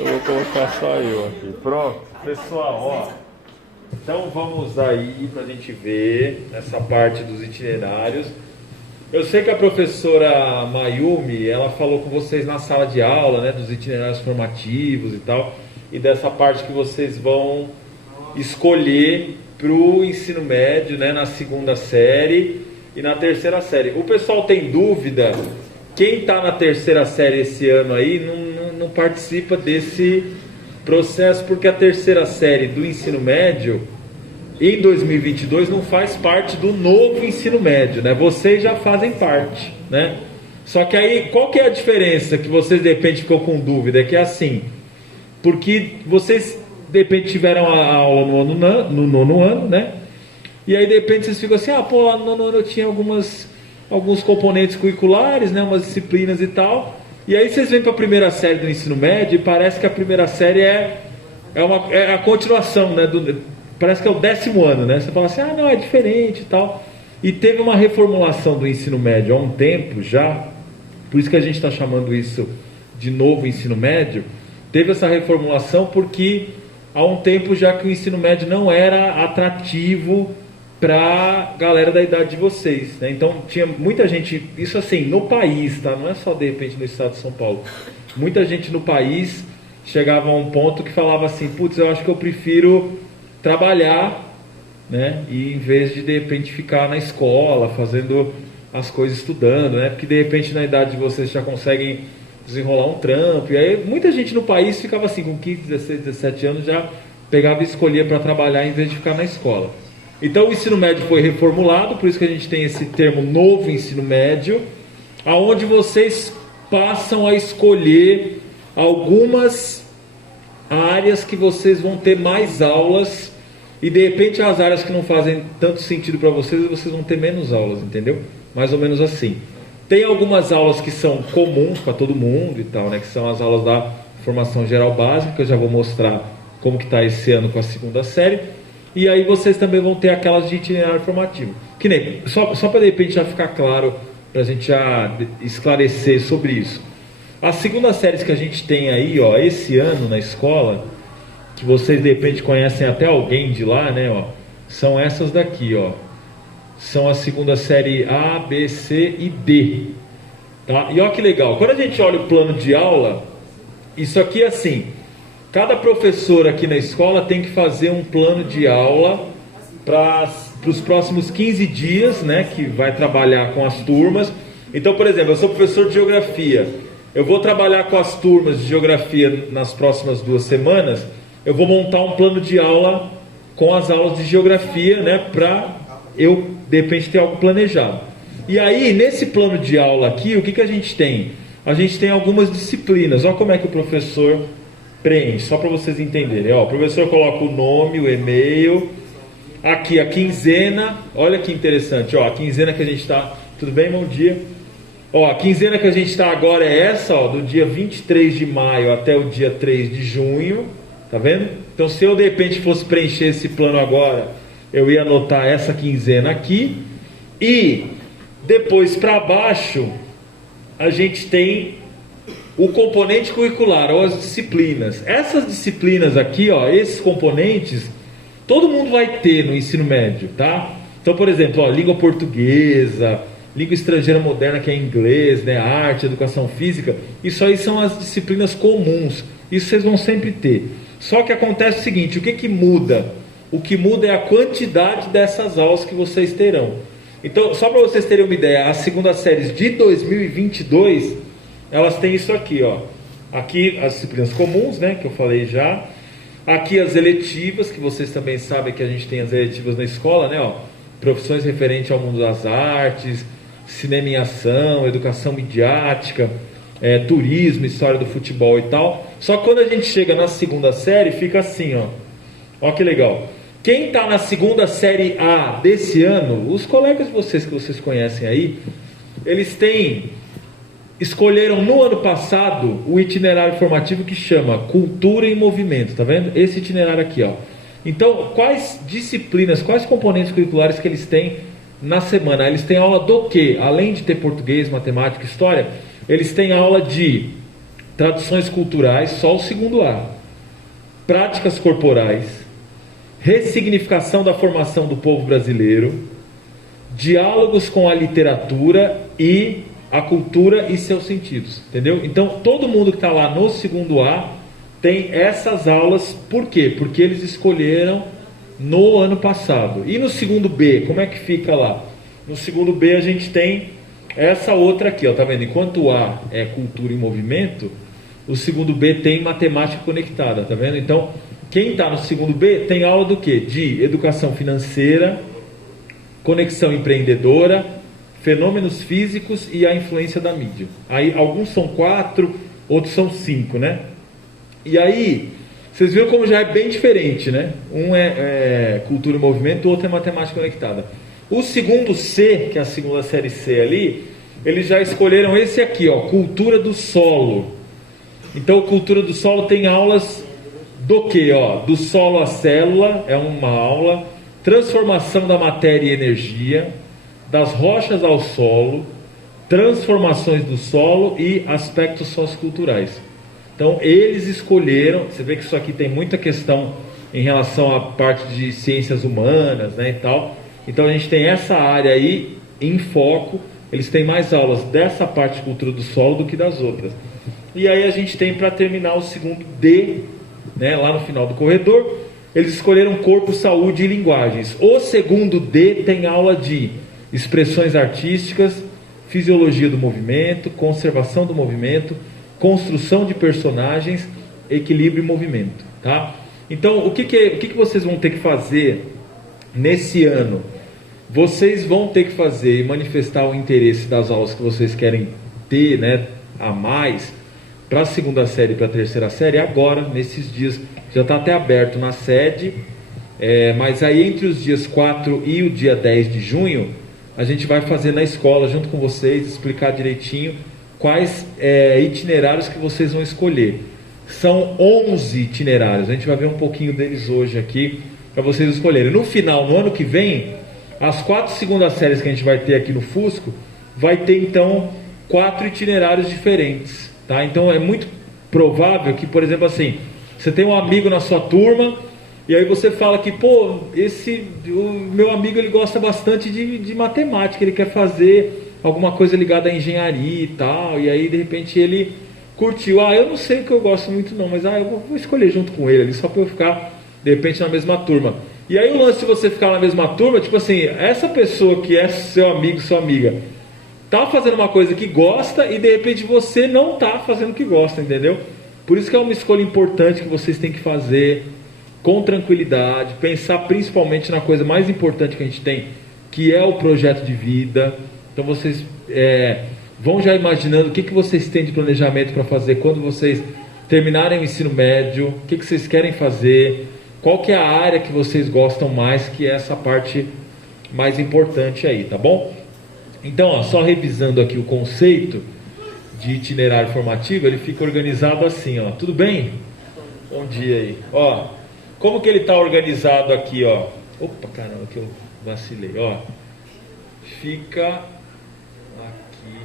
Eu vou colocar só eu aqui. Pronto. Pessoal, ó. Então vamos aí pra gente ver essa parte dos itinerários. Eu sei que a professora Mayumi, ela falou com vocês na sala de aula, né, dos itinerários formativos e tal, e dessa parte que vocês vão escolher para o ensino médio, né, na segunda série e na terceira série. O pessoal tem dúvida? Quem está na terceira série esse ano aí não participa desse processo, porque a terceira série do ensino médio em 2022 não faz parte do novo ensino médio, né? Vocês já fazem parte, né? Só que aí, qual que é a diferença que vocês de repente ficam com dúvida? É que é assim, porque vocês de repente tiveram a aula no nono ano, né? E aí de repente vocês ficam assim, pô, lá no nono ano eu tinha alguns componentes curriculares, né? Umas disciplinas e tal. E aí vocês vêm para a primeira série do ensino médio e parece que a primeira série é a continuação, né? Parece que é o 10º ano, né? Você fala assim, não, é diferente e tal. E teve uma reformulação do ensino médio há um tempo já, por isso que a gente está chamando isso de novo ensino médio. Teve essa reformulação porque há um tempo já que o ensino médio não era atrativo para galera da idade de vocês, né? Então tinha muita gente, isso assim, no país, tá? Não é só de repente no estado de São Paulo. Muita gente no país chegava a um ponto que falava assim, putz, eu acho que eu prefiro trabalhar, né? E em vez de repente ficar na escola, fazendo as coisas, estudando, né? Porque de repente na idade de vocês já conseguem desenrolar um trampo. E aí muita gente no país ficava assim, com 15, 16, 17 anos já pegava e escolhia para trabalhar em vez de ficar na escola. Então o ensino médio foi reformulado, por isso que a gente tem esse termo novo ensino médio, aonde vocês passam a escolher algumas áreas que vocês vão ter mais aulas, e de repente as áreas que não fazem tanto sentido para vocês vão ter menos aulas, entendeu? Mais ou menos assim. Tem algumas aulas que são comuns para todo mundo e tal, né? Que são as aulas da formação geral básica, que eu já vou mostrar como que está esse ano com a segunda série. E aí vocês também vão ter aquelas de itinerário formativo. Que nem, só para de repente já ficar claro, para a gente já esclarecer sobre isso. As segundas séries que a gente tem aí, ó, esse ano na escola, que vocês de repente conhecem até alguém de lá, né, ó, são essas daqui, ó. São a segunda série A, B, C e D. Tá? E olha que legal, quando a gente olha o plano de aula, isso aqui é assim, cada professor aqui na escola tem que fazer um plano de aula para os próximos 15 dias, né, que vai trabalhar com as turmas. Então, por exemplo, eu sou professor de geografia, eu vou trabalhar com as turmas de geografia nas próximas 2 semanas, eu vou montar um plano de aula com as aulas de geografia, né, para eu, de repente, ter algo planejado. E aí, nesse plano de aula aqui, o que a gente tem? A gente tem algumas disciplinas. Olha como é que o professor preenche, só para vocês entenderem. Ó, o professor coloca o nome, o e-mail, aqui a quinzena, olha que interessante, ó, a quinzena que a gente está, tudo bem, bom dia? Ó, a quinzena que a gente está agora é essa, ó, do dia 23 de maio até o dia 3 de junho, tá vendo? Então se eu de repente fosse preencher esse plano agora, eu ia anotar essa quinzena aqui, e depois para baixo, a gente tem o componente curricular, ou as disciplinas. Essas disciplinas aqui, ó, esses componentes, todo mundo vai ter no ensino médio, tá? Então, por exemplo, ó, língua portuguesa, língua estrangeira moderna, que é inglês, né, arte, educação física, isso aí são as disciplinas comuns. Isso vocês vão sempre ter. Só que acontece o seguinte, o que que muda? O que muda é a quantidade dessas aulas que vocês terão. Então, só para vocês terem uma ideia, as segundas séries de 2022, elas têm isso aqui, ó. Aqui as disciplinas comuns, né, que eu falei já. Aqui as eletivas, que vocês também sabem que a gente tem as eletivas na escola, né, ó. Profissões referentes ao mundo das artes, cinema em ação, educação midiática, turismo, história do futebol e tal. Só que quando a gente chega na segunda série, fica assim, ó. Ó que legal. Quem está na segunda série A desse ano, os colegas de vocês que vocês conhecem aí, eles escolheram no ano passado o itinerário formativo que chama Cultura em Movimento, tá vendo? Esse itinerário aqui, ó. Então, quais disciplinas, quais componentes curriculares que eles têm na semana? Eles têm aula do quê? Além de ter português, matemática, história, eles têm aula de Tradições culturais, só o segundo A. Práticas corporais, ressignificação da formação do povo brasileiro, diálogos com a literatura e a cultura e seus sentidos, entendeu? Então, todo mundo que está lá no segundo A tem essas aulas, por quê? Porque eles escolheram no ano passado. E no segundo B, como é que fica lá? No segundo B a gente tem essa outra aqui, ó, tá vendo? Enquanto o A é cultura e movimento, o segundo B tem matemática conectada, tá vendo? Então, quem está no segundo B tem aula do quê? De educação financeira, conexão empreendedora, fenômenos físicos e a influência da mídia. Aí alguns são 4, outros são 5, né? E aí, vocês viram como já é bem diferente, né? Um é cultura e movimento, o outro é matemática conectada. O segundo C, que é a segunda série C ali, eles já escolheram esse aqui, ó, cultura do solo. Então, cultura do solo tem aulas do que, ó? Do solo à célula, é uma aula. Transformação da matéria e energia, das rochas ao solo, transformações do solo e aspectos socioculturais. Então, eles escolheram, você vê que isso aqui tem muita questão em relação à parte de ciências humanas, né, e tal. Então, a gente tem essa área aí em foco, eles têm mais aulas dessa parte de cultura do solo do que das outras. E aí a gente tem, para terminar, o segundo D, né, lá no final do corredor, eles escolheram corpo, saúde e linguagens. O segundo D tem aula de expressões artísticas, fisiologia do movimento, conservação do movimento, construção de personagens, equilíbrio e movimento, tá? Então, o que vocês vão ter que fazer nesse ano? Vocês vão ter que fazer e manifestar o interesse das aulas que vocês querem ter, né, a mais, para a segunda série e para a terceira série, agora, nesses dias. Já está até aberto na sede, mas aí entre os dias 4 e o dia 10 de junho, a gente vai fazer na escola, junto com vocês, explicar direitinho quais itinerários que vocês vão escolher. São 11 itinerários, a gente vai ver um pouquinho deles hoje aqui, para vocês escolherem. No final, no ano que vem, as 4 segundas séries que a gente vai ter aqui no Fusco, vai ter então 4 itinerários diferentes, tá? Então é muito provável que, por exemplo, assim, você tem um amigo na sua turma, e aí você fala que, pô, o meu amigo ele gosta bastante de matemática, ele quer fazer alguma coisa ligada à engenharia e tal, e aí de repente ele curtiu, eu não sei o que eu gosto muito não, mas eu vou escolher junto com ele ali, só para eu ficar de repente na mesma turma. E aí o lance de você ficar na mesma turma, tipo assim, essa pessoa que é seu amigo, sua amiga, tá fazendo uma coisa que gosta e de repente você não tá fazendo o que gosta, entendeu? Por isso que é uma escolha importante que vocês têm que fazer com tranquilidade, pensar principalmente na coisa mais importante que a gente tem, que é o projeto de vida. Então vocês vão já imaginando o que vocês têm de planejamento para fazer quando vocês terminarem o ensino médio, o que vocês querem fazer, qual que é a área que vocês gostam mais, que é essa parte mais importante aí, tá bom? Então, ó, só revisando aqui o conceito de itinerário formativo, ele fica organizado assim, ó. Tudo bem? Bom dia aí. Ó, como que ele está organizado aqui, ó? Opa, caramba, que eu vacilei, ó. Fica aqui,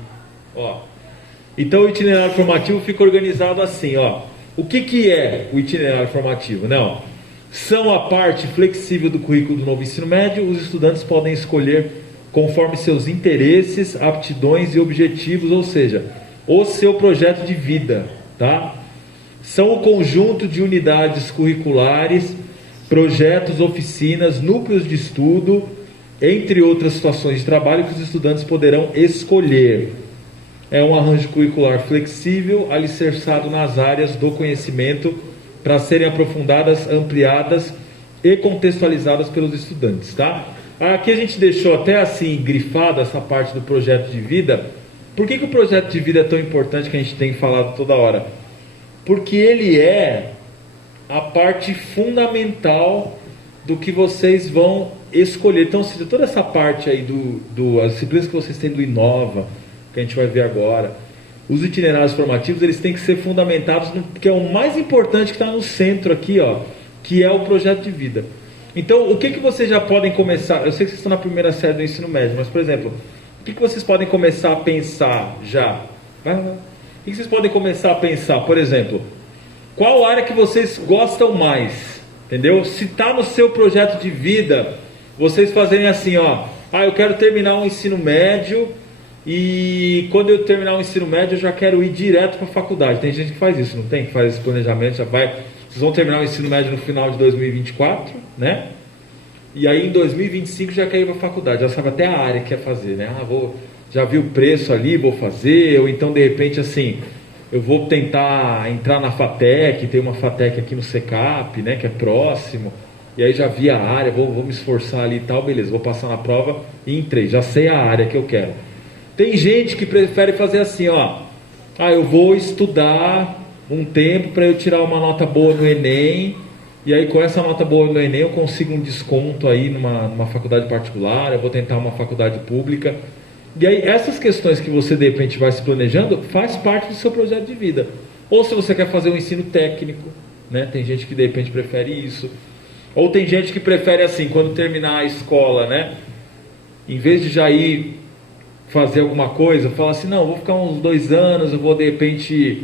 ó. Então o itinerário formativo fica organizado assim, ó. O que é o itinerário formativo? Não. São a parte flexível do currículo do novo ensino médio. Os estudantes podem escolher conforme seus interesses, aptidões e objetivos, ou seja, o seu projeto de vida, tá? São o conjunto de unidades curriculares, projetos, oficinas, núcleos de estudo, entre outras situações de trabalho que os estudantes poderão escolher. É um arranjo curricular flexível, alicerçado nas áreas do conhecimento para serem aprofundadas, ampliadas e contextualizadas pelos estudantes, tá? Aqui a gente deixou até assim grifado essa parte do projeto de vida. Por que o projeto de vida é tão importante que a gente tem falado toda hora? Porque ele é a parte fundamental do que vocês vão escolher. Então, se toda essa parte aí as disciplinas que vocês têm do Inova, que a gente vai ver agora, os itinerários formativos, eles têm que ser fundamentados no que é o mais importante, que está no centro aqui, ó, que é o projeto de vida. Então, o que vocês já podem começar? Eu sei que vocês estão na primeira série do ensino médio, mas, por exemplo, o que vocês podem começar a pensar já? Vai. O que vocês podem começar a pensar? Por exemplo, qual área que vocês gostam mais? Entendeu? Se está no seu projeto de vida, vocês fazerem assim, ó, eu quero terminar um ensino médio e quando eu terminar o ensino médio eu já quero ir direto para a faculdade. Tem gente que faz isso, não tem? Que faz esse planejamento, já vai. Vocês vão terminar o ensino médio no final de 2024, né? E aí em 2025 já quer ir para a faculdade, já sabe até a área que quer fazer, né? Já vi o preço ali, vou fazer, ou então de repente assim, eu vou tentar entrar na FATEC, tem uma FATEC aqui no SECAP, né, que é próximo, e aí já vi a área, vou me esforçar ali e tal, beleza, vou passar na prova e entrei, já sei a área que eu quero. Tem gente que prefere fazer assim, eu vou estudar um tempo para eu tirar uma nota boa no Enem, e aí com essa nota boa no Enem eu consigo um desconto aí numa faculdade particular, eu vou tentar uma faculdade pública. E aí essas questões que você de repente vai se planejando, faz parte do seu projeto de vida. Ou se você quer fazer um ensino técnico, né? Tem gente que de repente prefere isso. Ou tem gente que prefere assim, quando terminar a escola, né? Em vez de já ir fazer alguma coisa, fala assim, não, vou ficar uns 2 anos, eu vou de repente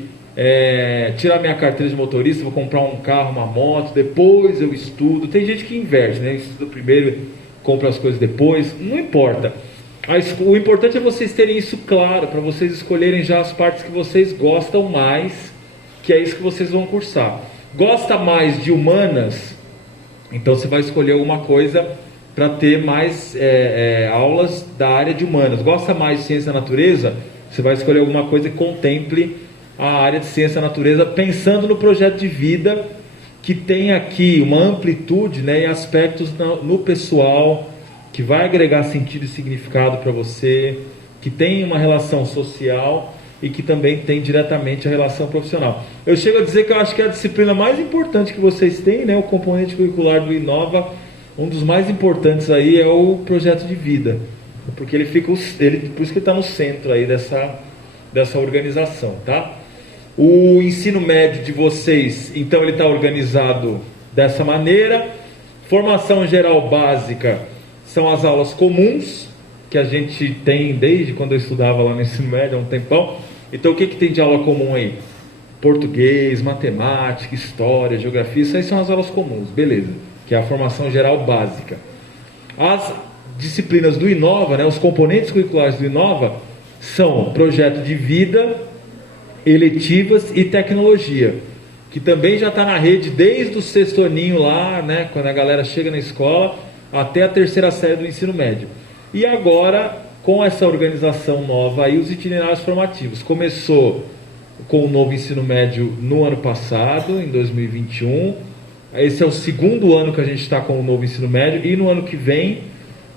tirar minha carteira de motorista, vou comprar um carro, uma moto, depois eu estudo. Tem gente que inverte, né? Estuda primeiro, compra as coisas depois, não importa. O importante é vocês terem isso claro, para vocês escolherem já as partes que vocês gostam mais, que é isso que vocês vão cursar. Gosta mais de humanas? Então você vai escolher alguma coisa para ter mais aulas da área de humanas. Gosta mais de ciência da natureza? Você vai escolher alguma coisa que contemple a área de ciência da natureza, pensando no projeto de vida, que tem aqui uma amplitude, né, e aspectos no pessoal, que vai agregar sentido e significado para você, que tem uma relação social e que também tem diretamente a relação profissional. Eu chego a dizer que eu acho que é a disciplina mais importante que vocês têm, né, o componente curricular do Inova, um dos mais importantes aí é o projeto de vida, porque por isso que ele está no centro aí dessa organização, tá? O ensino médio de vocês, então ele está organizado dessa maneira. Formação geral básica são as aulas comuns, que a gente tem desde quando eu estudava lá no ensino médio há um tempão. Então o que tem de aula comum aí? Português, matemática, história, geografia, isso aí são as aulas comuns, beleza, que é a formação geral básica. As disciplinas do Inova, né, os componentes curriculares do Inova, são projeto de vida, eletivas e tecnologia, que também já está na rede desde o sexto aninho lá, né, quando a galera chega na escola, até a 3ª série do ensino médio. E agora, com essa organização nova aí, os itinerários formativos. Começou com o novo ensino médio no ano passado, em 2021. Esse é o 2º ano que a gente está com o novo ensino médio, e no ano que vem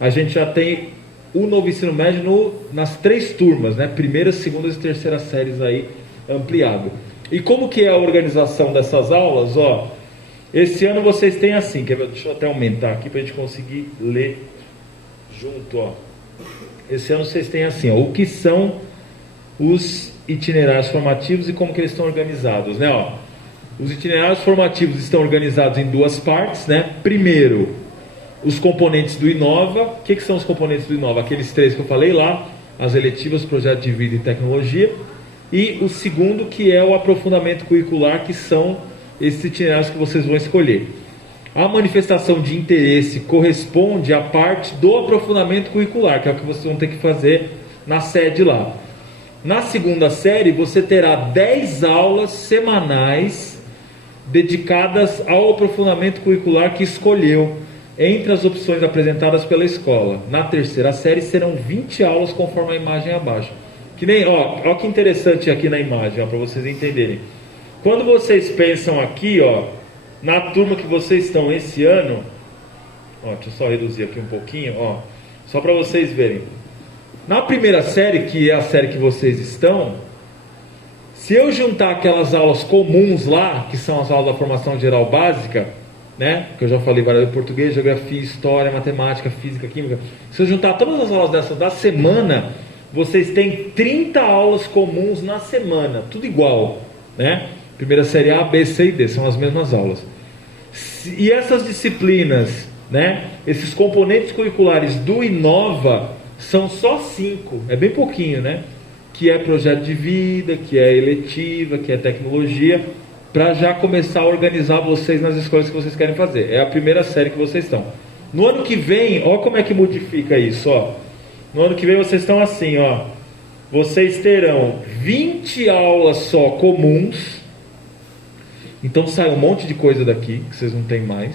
a gente já tem o novo ensino médio nas 3 turmas, né? 1ª, 2ª e 3ª séries aí ampliado. E como que é a organização dessas aulas? Esse ano vocês têm assim, deixa eu até aumentar aqui para a gente conseguir ler junto. Esse ano vocês têm assim, o que são os itinerários formativos e como que eles estão organizados, né? Os itinerários formativos estão organizados em 2 partes, né? Primeiro, os componentes do Inova. O que são os componentes do Inova? Aqueles 3 que eu falei lá, as eletivas, projeto de vida e tecnologia. E o segundo, que é o aprofundamento curricular, que são esses itinerários que vocês vão escolher. A manifestação de interesse corresponde à parte do aprofundamento curricular, que é o que vocês vão ter que fazer na sede lá. Na 2ª série, você terá 10 aulas semanais dedicadas ao aprofundamento curricular que escolheu entre as opções apresentadas pela escola. Na 3ª série, serão 20 aulas conforme a imagem abaixo. Que nem, ó que interessante aqui na imagem, para vocês entenderem. Quando vocês pensam aqui, na turma que vocês estão esse ano, deixa eu só reduzir aqui um pouquinho, só para vocês verem. Na 1ª série, que é a série que vocês estão, se eu juntar aquelas aulas comuns lá, que são as aulas da formação geral básica, né, que eu já falei várias vezes, português, geografia, história, matemática, física, química, se eu juntar todas as aulas dessas da semana, vocês têm 30 aulas comuns na semana, tudo igual, né? 1ª série A, B, C e D, são as mesmas aulas. E essas disciplinas, né, esses componentes curriculares do Inova, são só 5, é bem pouquinho, né? que é projeto de vida, que é eletiva, que é tecnologia, para já começar a organizar vocês nas escolas que vocês querem fazer. É a primeira série que vocês estão. No ano que vem, ó como é que modifica isso, ó. No ano que vem vocês estão assim, ó. Vocês terão 20 aulas só comuns. Então sai um monte de coisa daqui que vocês não têm mais.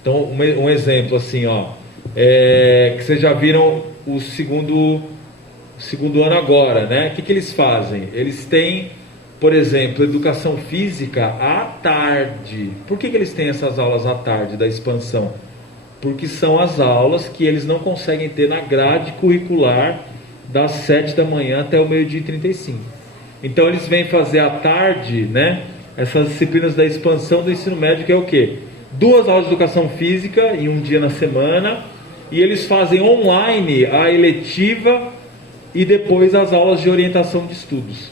Então um exemplo assim, ó, que vocês já viram o segundo ano agora, né? O que eles fazem? Eles têm, por exemplo, educação física à tarde. Por que eles têm essas aulas à tarde da expansão? Porque são as aulas que eles não conseguem ter na grade curricular das 7 da manhã até o meio-dia e 35. Então eles vêm fazer à tarde, né, essas disciplinas da expansão do ensino médio, que é o quê? 2 aulas de educação física em um dia na semana, e eles fazem online a eletiva e depois as aulas de orientação de estudos.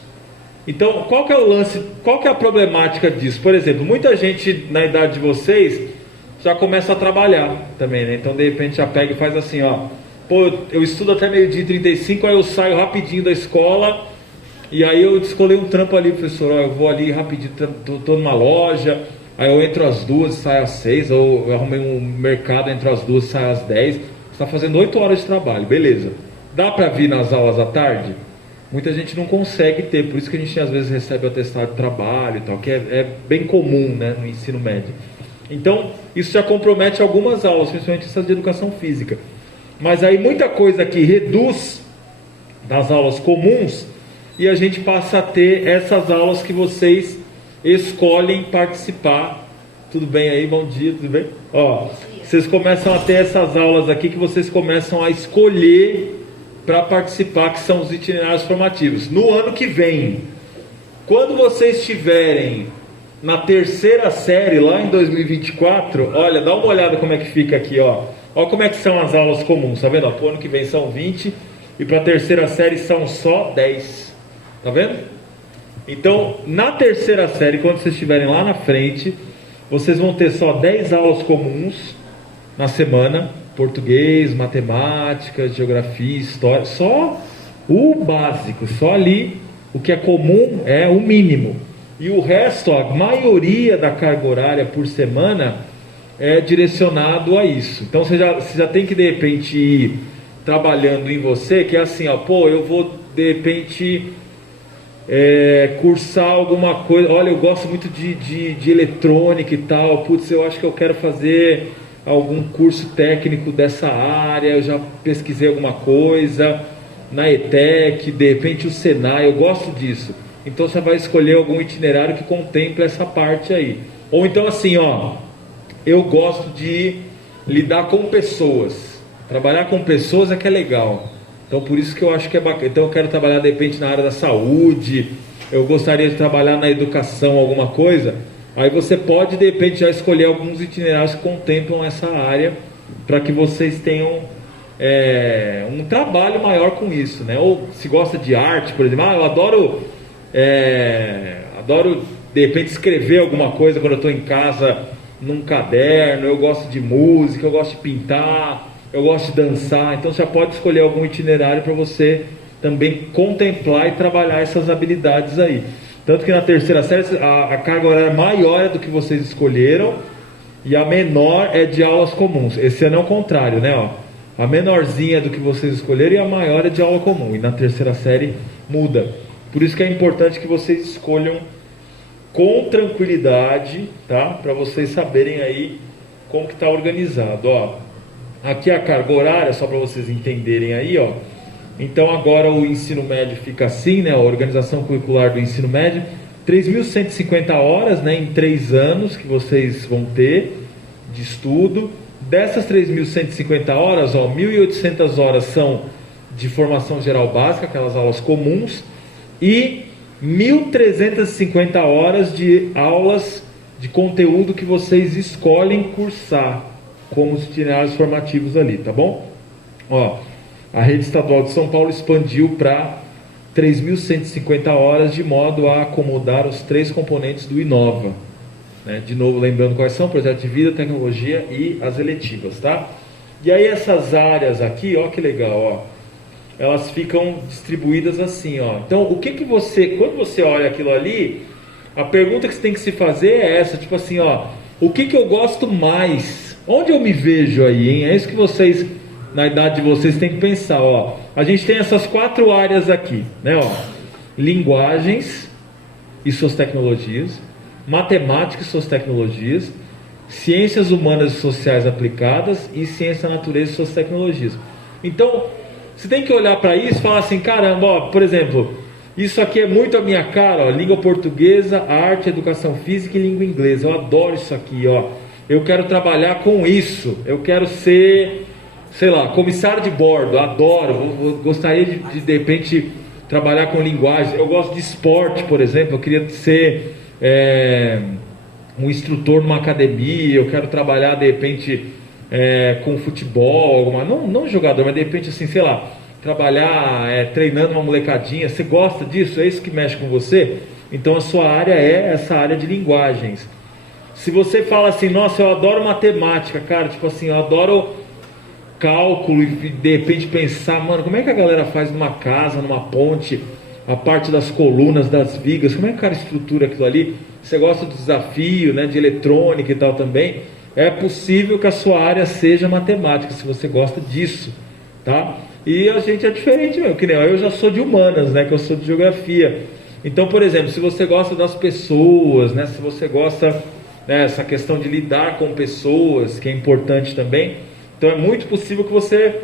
Então, qual que é o lance, qual que é a problemática disso? Por exemplo, muita gente na idade de vocês já começa a trabalhar também, né? Então, de repente, já pega e faz assim, ó. Pô, eu estudo até meio-dia e 35, aí eu saio rapidinho da escola, e aí eu escolhi um trampo ali, professor, ó, eu vou ali rapidinho, tô numa loja, aí eu entro às 2 e saio às 6, ou eu arrumei um mercado, entro às 2 e saio às 10, você está fazendo 8 horas de trabalho, beleza. Dá para vir nas aulas à tarde? Muita gente não consegue ter, por isso que a gente às vezes recebe o atestado de trabalho e tal, que é bem comum, né, no ensino médio. Então, isso já compromete algumas aulas, principalmente essas de educação física. Mas aí muita coisa aqui reduz das aulas comuns e a gente passa a ter essas aulas que vocês escolhem participar. Tudo bem aí? Bom dia, tudo bem? Ó, vocês começam a ter essas aulas aqui que vocês começam a escolher para participar, que são os itinerários formativos. No ano que vem, quando vocês estiverem na terceira série, lá em 2024, olha, dá uma olhada como é que fica aqui, ó. Olha como é que são as aulas comuns, tá vendo? Para o ano que vem são 20 e para a terceira série são só 10. Tá vendo? Então, na terceira série, quando vocês estiverem lá na frente, vocês vão ter só 10 aulas comuns na semana. Português, matemática, geografia, história, só o básico, só ali o que é comum é o mínimo. E o resto, a maioria da carga horária por semana é direcionado a isso. Então você já tem que de repente ir trabalhando em você, que é assim, ó, pô, eu vou de repente cursar alguma coisa, olha, eu gosto muito de eletrônica e tal, putz, eu acho que eu quero fazer algum curso técnico dessa área, eu já pesquisei alguma coisa na ETEC, de repente o Senai, eu gosto disso. Então você vai escolher algum itinerário que contemple essa parte aí. Ou então assim, ó, eu gosto de lidar com pessoas. Trabalhar com pessoas é que é legal. Então por isso que eu acho que é bacana. Então eu quero trabalhar de repente na área da saúde, eu gostaria de trabalhar na educação, alguma coisa. Aí você pode de repente já escolher alguns itinerários que contemplam essa área, para que vocês tenham um trabalho maior com isso, né? Ou se gosta de arte, por exemplo, eu adoro de repente escrever alguma coisa quando eu estou em casa num caderno, eu gosto de música, eu gosto de pintar, eu gosto de dançar. Então você já pode escolher algum itinerário para você também contemplar e trabalhar essas habilidades aí. Tanto que na terceira série a carga horária maior é do que vocês escolheram e a menor é de aulas comuns. Esse ano é o contrário, né? Ó, a menorzinha é do que vocês escolheram e a maior é de aula comum. E na terceira série muda. Por isso que é importante que vocês escolham com tranquilidade, tá? Para vocês saberem aí como que está organizado. Ó, aqui a carga horária, só para vocês entenderem aí, ó. Então agora o ensino médio fica assim, né? A organização curricular do ensino médio, 3.150 horas, né? Em 3 anos que vocês vão ter de estudo. Dessas 3.150 horas, ó, 1.800 horas são de formação geral básica, aquelas aulas comuns, e 1.350 horas de aulas de conteúdo que vocês escolhem cursar, como os itinerários formativos ali, tá bom? Ó, a rede estadual de São Paulo expandiu para 3.150 horas, de modo a acomodar os 3 componentes do Inova. Né? De novo, lembrando quais são: projeto de vida, tecnologia e as eletivas, tá? E aí essas áreas aqui, ó que legal, ó. elas ficam distribuídas assim, ó. Então, o que que você, quando você olha aquilo ali, a pergunta que você tem que se fazer é essa, tipo assim, ó, o que que eu gosto mais? Onde eu me vejo aí, hein? É isso que vocês, na idade de vocês, têm que pensar, ó. A gente tem essas 4 áreas aqui, né, ó. Linguagens e suas tecnologias, matemática e suas tecnologias, ciências humanas e sociais aplicadas e ciência da natureza e suas tecnologias. Então, você tem que olhar para isso e falar assim, caramba, ó, por exemplo, isso aqui é muito a minha cara, ó, língua portuguesa, arte, educação física e língua inglesa. Eu adoro isso aqui, ó. Eu quero trabalhar com isso. Eu quero ser, sei lá, comissário de bordo. Adoro. Gostaria de repente trabalhar com linguagem. Eu gosto de esporte, por exemplo. Eu queria ser um instrutor numa academia. Eu quero trabalhar de repente com futebol, não jogador, mas de repente assim, sei lá, trabalhar treinando uma molecadinha. Você gosta disso? É isso que mexe com você? Então a sua área é essa área de linguagens. Se você fala assim, nossa, eu adoro matemática, cara, tipo assim, eu adoro cálculo e de repente pensar, mano, como é que a galera faz numa casa, numa ponte, a parte das colunas, das vigas, como é que o cara estrutura aquilo ali? Você gosta do desafio, né, de eletrônica e tal também, é possível que a sua área seja matemática, se você gosta disso, tá? E a gente é diferente mesmo, que nem eu já sou de humanas, né, que eu sou de geografia. Então, por exemplo, se você gosta das pessoas, né, se você gosta, né, essa questão de lidar com pessoas, que é importante também, então é muito possível que você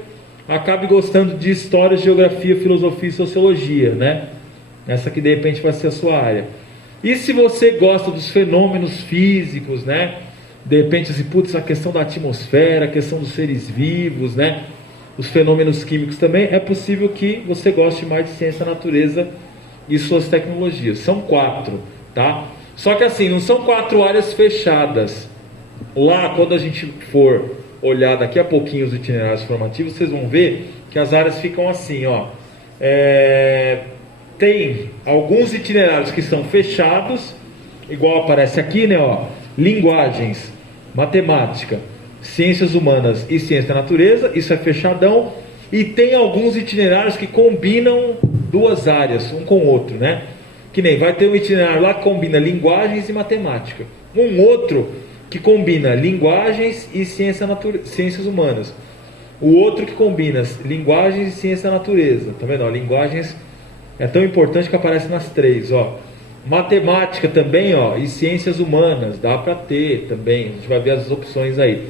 acabe gostando de história, geografia, filosofia e sociologia, né? Essa que de repente vai ser a sua área. E se você gosta dos fenômenos físicos, né? De repente, assim, putz, a questão da atmosfera, a questão dos seres vivos, né? Os fenômenos químicos também, é possível que você goste mais de ciência da natureza e suas tecnologias. São 4, tá? Só que assim, não são 4 áreas fechadas. Lá, quando a gente for olhar daqui a pouquinho os itinerários formativos, vocês vão ver que as áreas ficam assim, ó. Tem alguns itinerários que são fechados, igual aparece aqui, né, ó. Linguagens, matemática, ciências humanas e ciência da natureza, isso é fechadão. E tem alguns itinerários que combinam 2 áreas, um com o outro, né? Que nem vai ter um itinerário lá que combina linguagens e matemática. Um outro que combina linguagens e ciências humanas. O outro que combina linguagens e ciência da natureza. Tá vendo? Ó, linguagens é tão importante que aparece nas 3. Ó. Matemática também, ó, e ciências humanas. Dá para ter também. A gente vai ver as opções aí.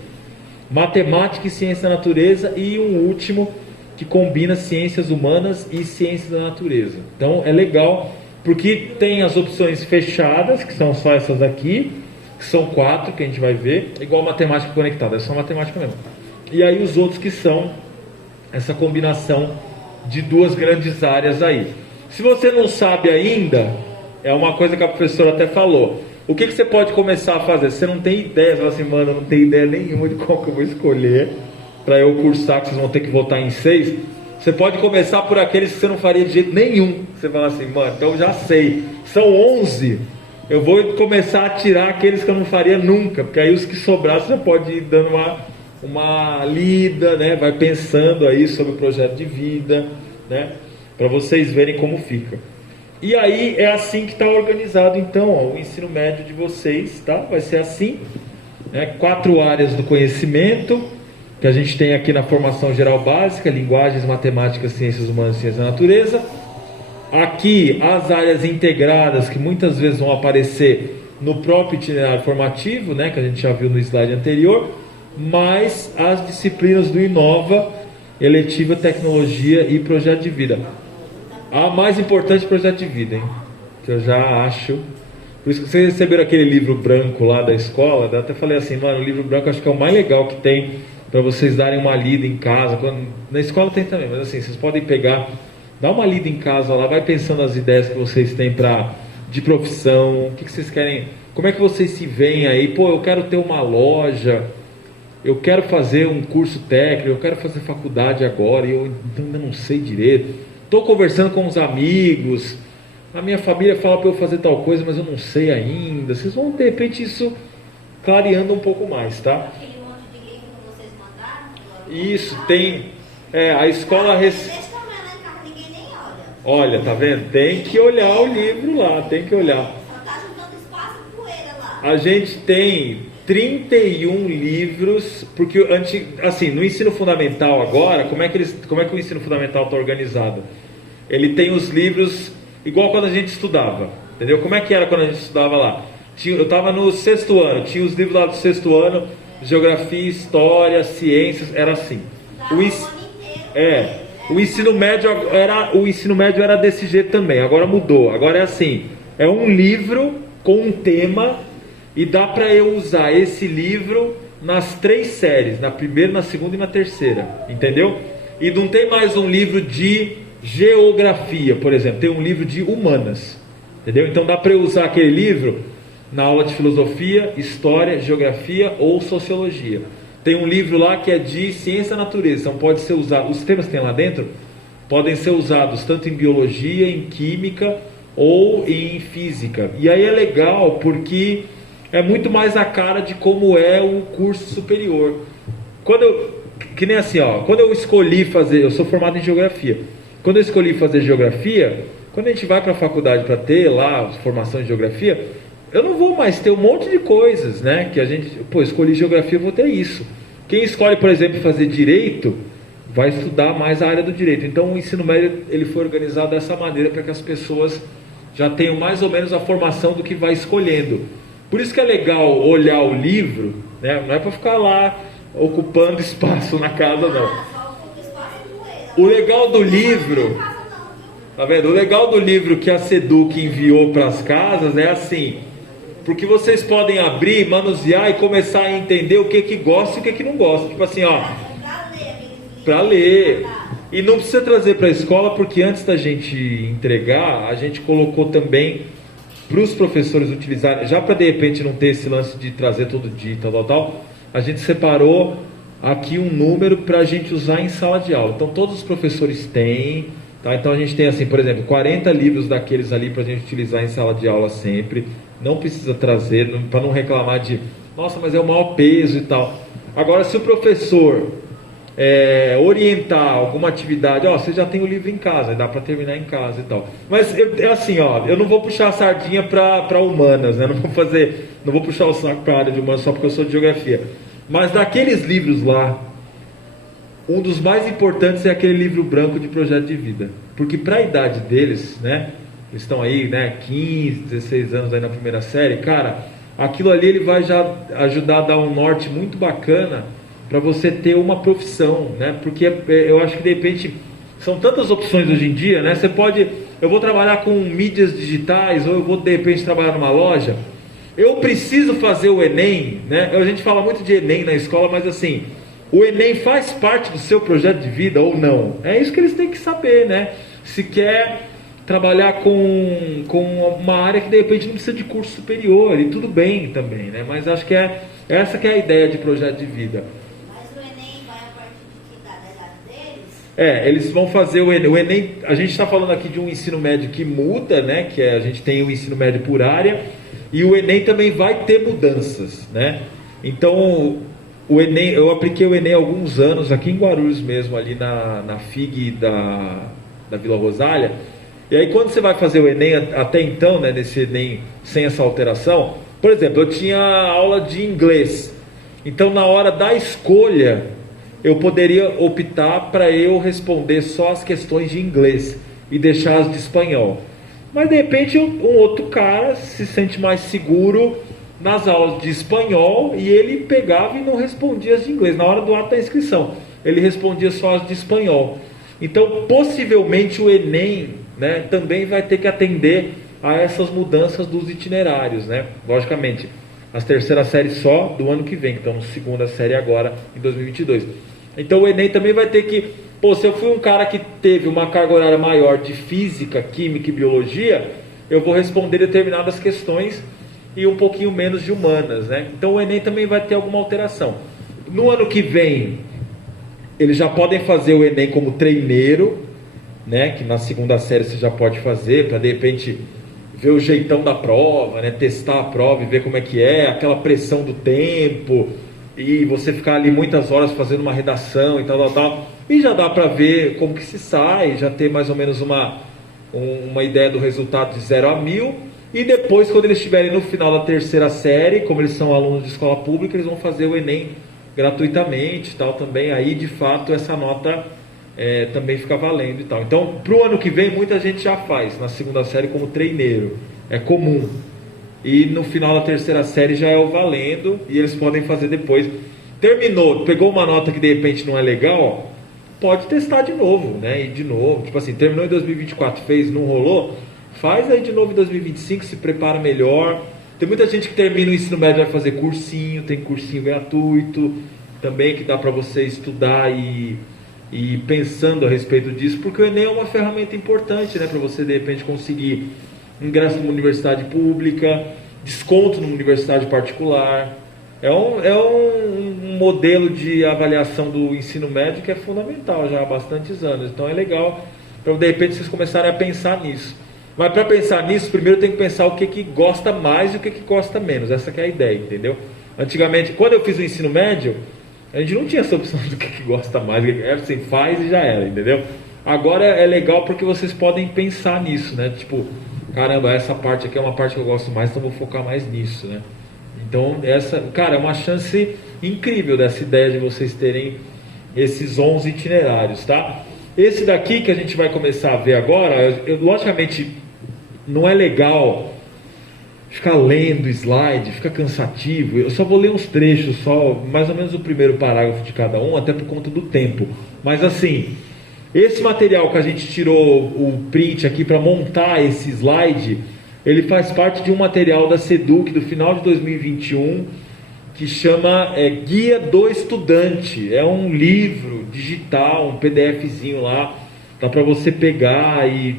Matemática e ciência da natureza. E um último que combina ciências humanas e ciências da natureza. Então é legal, porque tem as opções fechadas, que são só essas aqui, que são 4 que a gente vai ver, igual matemática conectada, é só matemática mesmo. E aí os outros que são essa combinação de 2 grandes áreas aí. Se você não sabe ainda, é uma coisa que a professora até falou, o que você pode começar a fazer? Você não tem ideia, você fala assim, mano, eu não tenho ideia nenhuma de qual que eu vou escolher para eu cursar, que vocês vão ter que votar em 6. Você pode começar por aqueles que você não faria de jeito nenhum. Você fala assim, mano, então eu já sei, são 11. Eu vou começar a tirar aqueles que eu não faria nunca, porque aí os que sobrar você pode ir dando uma lida, né? Vai pensando aí sobre o projeto de vida, né? Para vocês verem como fica. E aí é assim que está organizado então, ó, o ensino médio de vocês, tá? Vai ser assim, né? 4 áreas do conhecimento que a gente tem aqui na formação geral básica: linguagens, matemática, ciências humanas e ciência da natureza. Aqui as áreas integradas, que muitas vezes vão aparecer no próprio itinerário formativo, né, que a gente já viu no slide anterior, mais as disciplinas do Inova, eletiva, tecnologia e projeto de vida. A mais importante, projeto de vida, hein? Que eu já acho. Por isso que vocês receberam aquele livro branco lá da escola, eu até falei assim, mano, o livro branco acho que é o mais legal que tem para vocês darem uma lida em casa. Na escola tem também, mas assim, vocês podem pegar, dá uma lida em casa lá, vai pensando as ideias que vocês têm de profissão, o que vocês querem, como é que vocês se veem aí, pô, eu quero ter uma loja, eu quero fazer um curso técnico, eu quero fazer faculdade agora, e eu ainda não sei direito, estou conversando com os amigos, a minha família fala para eu fazer tal coisa, mas eu não sei ainda. Vocês vão, de repente, isso clareando um pouco mais, tá? Aquele monte de livro que vocês mandaram? Isso, tem, a escola... Desse tamanho, né? Olha, tá vendo? Tem que olhar o livro lá, tem que olhar. Só tá juntando espaço e poeira lá. A gente tem 31 livros, porque assim, no ensino fundamental agora, como é que o ensino fundamental está organizado? Ele tem os livros igual quando a gente estudava, entendeu? Como é que era quando a gente estudava lá? Eu estava no sexto ano, tinha os livros lá do sexto ano, geografia, história, ciências, era assim. Dá o ano inteiro. O ensino médio era desse jeito também. Agora mudou. Agora é assim, é um livro com um tema e dá para eu usar esse livro nas 3 séries, na primeira, na segunda e na terceira, entendeu? E não tem mais um livro de geografia, por exemplo, tem um livro de humanas, entendeu? Então dá para eu usar aquele livro na aula de filosofia, história, geografia ou sociologia. Tem um livro lá que é de ciência da natureza, então pode ser usado, os temas que tem lá dentro podem ser usados tanto em biologia, em química ou em física. E aí é legal porque é muito mais a cara de como é o curso superior. Que nem assim, quando eu escolhi fazer, eu sou formado em geografia. Quando eu escolhi fazer geografia, quando a gente vai para a faculdade para ter lá formação em geografia, eu não vou mais ter um monte de coisas, né? Que a gente, escolhi geografia, eu vou ter isso. Quem escolhe, por exemplo, fazer direito, vai estudar mais a área do direito. Então o ensino médio ele foi organizado dessa maneira para que as pessoas já tenham mais ou menos a formação do que vai escolhendo. Por isso que é legal olhar o livro, né? Não é para ficar lá ocupando espaço na casa, não. Só ocupa espaço e poeira. O legal do livro, tá vendo? O legal do livro que a Seduc enviou para as casas é assim, porque vocês podem abrir, manusear e começar a entender o que gosta e o que não gosta. Tipo assim, para ler. E não precisa trazer para a escola, porque antes da gente entregar, a gente colocou também para os professores utilizarem, já para de repente não ter esse lance de trazer todo dia, tal, a gente separou aqui um número para a gente usar em sala de aula. Então todos os professores têm, tá? Então a gente tem assim, por exemplo, 40 livros daqueles ali para a gente utilizar em sala de aula sempre. Não precisa trazer, para não reclamar de, nossa, mas é o maior peso e tal. Agora, se o professor orientar alguma atividade, você já tem o livro em casa, dá para terminar em casa e tal. Mas é assim, eu não vou puxar a sardinha para humanas, né? Não vou puxar o saco para a área de humanas só porque eu sou de geografia. Mas daqueles livros lá, um dos mais importantes é aquele livro branco de projeto de vida, porque para a idade deles, né? Eles estão aí, né? 15, 16 anos aí na primeira série, cara, aquilo ali ele vai já ajudar a dar um norte muito bacana para você ter uma profissão, né? Porque eu acho que de repente são tantas opções hoje em dia, né? Eu vou trabalhar com mídias digitais, ou eu vou de repente trabalhar numa loja. Eu preciso fazer o Enem, né? A gente fala muito de Enem na escola, mas assim, o Enem faz parte do seu projeto de vida ou não? É isso que eles têm que saber, né? Se quer trabalhar com uma área que de repente não precisa de curso superior, e tudo bem também, né? Mas acho que essa que é a ideia de projeto de vida. Eles vão fazer o Enem. O Enem, a gente está falando aqui de um ensino médio que muda, né? Que a gente tem o ensino médio por área, e o Enem também vai ter mudanças, né? Então, o Enem, eu apliquei o Enem há alguns anos aqui em Guarulhos mesmo, ali na FIG da Vila Rosália. E aí quando você vai fazer o Enem, até então, né, nesse Enem sem essa alteração, por exemplo, eu tinha aula de inglês. Então, na hora da escolha, eu poderia optar para eu responder só as questões de inglês e deixar as de espanhol. Mas de repente um outro cara se sente mais seguro nas aulas de espanhol e ele pegava e não respondia as de inglês. Na hora do ato da inscrição, ele respondia só as de espanhol. Então, possivelmente o Enem, né, também vai ter que atender a essas mudanças dos itinerários, né? Logicamente, as terceiras séries só do ano que vem, que estão na segunda série agora, em 2022. Então o Enem também vai ter que... se eu fui um cara que teve uma carga horária maior de física, química e biologia, eu vou responder determinadas questões e um pouquinho menos de humanas, né? Então o Enem também vai ter alguma alteração. No ano que vem, eles já podem fazer o Enem como treineiro, né? Que na segunda série você já pode fazer, para de repente ver o jeitão da prova, né? Testar a prova e ver como é que é, aquela pressão do tempo, e você ficar ali muitas horas fazendo uma redação e tal. E já dá para ver como que se sai, já ter mais ou menos uma ideia do resultado de 0 a 1000, e depois, quando eles estiverem no final da terceira série, como eles são alunos de escola pública, eles vão fazer o Enem gratuitamente, tal, também. Aí, de fato, essa nota também fica valendo e tal. Então, para o ano que vem, muita gente já faz na segunda série como treineiro, é comum. E no final da terceira série já é o valendo, e eles podem fazer depois. Terminou, pegou uma nota que de repente não é legal, pode testar de novo, né? E de novo, tipo assim, terminou em 2024, fez, não rolou, faz aí de novo em 2025, se prepara melhor. Tem muita gente que termina o ensino médio e vai fazer cursinho, tem cursinho gratuito também que dá para você estudar e pensando a respeito disso, porque o Enem é uma ferramenta importante, né? Para você de repente conseguir ingresso numa universidade pública, desconto numa universidade particular. É um modelo de avaliação do ensino médio que é fundamental já há bastantes anos. Então é legal para de repente vocês começarem a pensar nisso. Mas para pensar nisso, primeiro tem que pensar o que gosta mais e o que gosta menos. Essa que é a ideia, entendeu? Antigamente, quando eu fiz o ensino médio, a gente não tinha essa opção do que gosta mais. É assim, faz e já era, entendeu? Agora é legal porque vocês podem pensar nisso, né? Tipo, caramba, essa parte aqui é uma parte que eu gosto mais, então vou focar mais nisso, né? Então, cara, é uma chance incrível dessa ideia de vocês terem esses 11 itinerários, tá? Esse daqui que a gente vai começar a ver agora, logicamente, não é legal ficar lendo slide, fica cansativo. Eu só vou ler uns trechos, só mais ou menos o primeiro parágrafo de cada um, até por conta do tempo. Mas assim, esse material que a gente tirou o print aqui para montar esse slide, ele faz parte de um material da SEDUC do final de 2021 que chama Guia do Estudante. É um livro digital, um PDFzinho lá, dá para você pegar e,